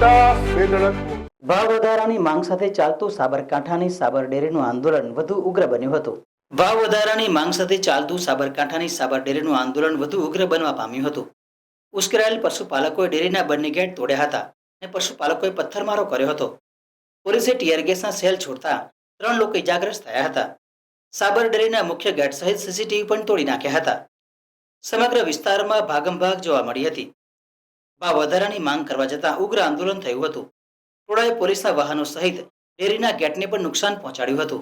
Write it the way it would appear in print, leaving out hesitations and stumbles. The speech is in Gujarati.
ભાવ વધારાની માંગ સાથે ચાલતું સાબરકાંઠાની સાબર ડેરીનું આંદોલન વધુ ઉગ્ર બન્યું હતું. ભાવ વધારાની માંગ સાથે ચાલતું સાબરકાંઠાની સાબર ડેરીનું આંદોલન વધુ ઉગ્ર બનવા પામ્યું હતું. ઉશ્કેરાયેલ પશુપાલકોએ ડેરીના બંને ગેટ તોડ્યા હતા અને પશુપાલકોએ પથ્થરમારો કર્યો હતો. પોલીસે ટીયર ગેસના સેલ છોડતા 3 લોકો ઇજાગ્રસ્ત થયા હતા. સાબર ડેરીના મુખ્ય ગેટ સહિત સીસીટીવી પણ તોડી નાખ્યા હતા. સમગ્ર વિસ્તારમાં ભાગમભાગ જોવા મળી હતી. ભાવ વધારાની માંગ કરવા જતાં ઉગ્ર આંદોલન થયું હતું. ટોળાએ પોલીસના વાહનો સહિત ડેરીના ગેટને પણ નુકસાન પહોંચાડ્યું હતું.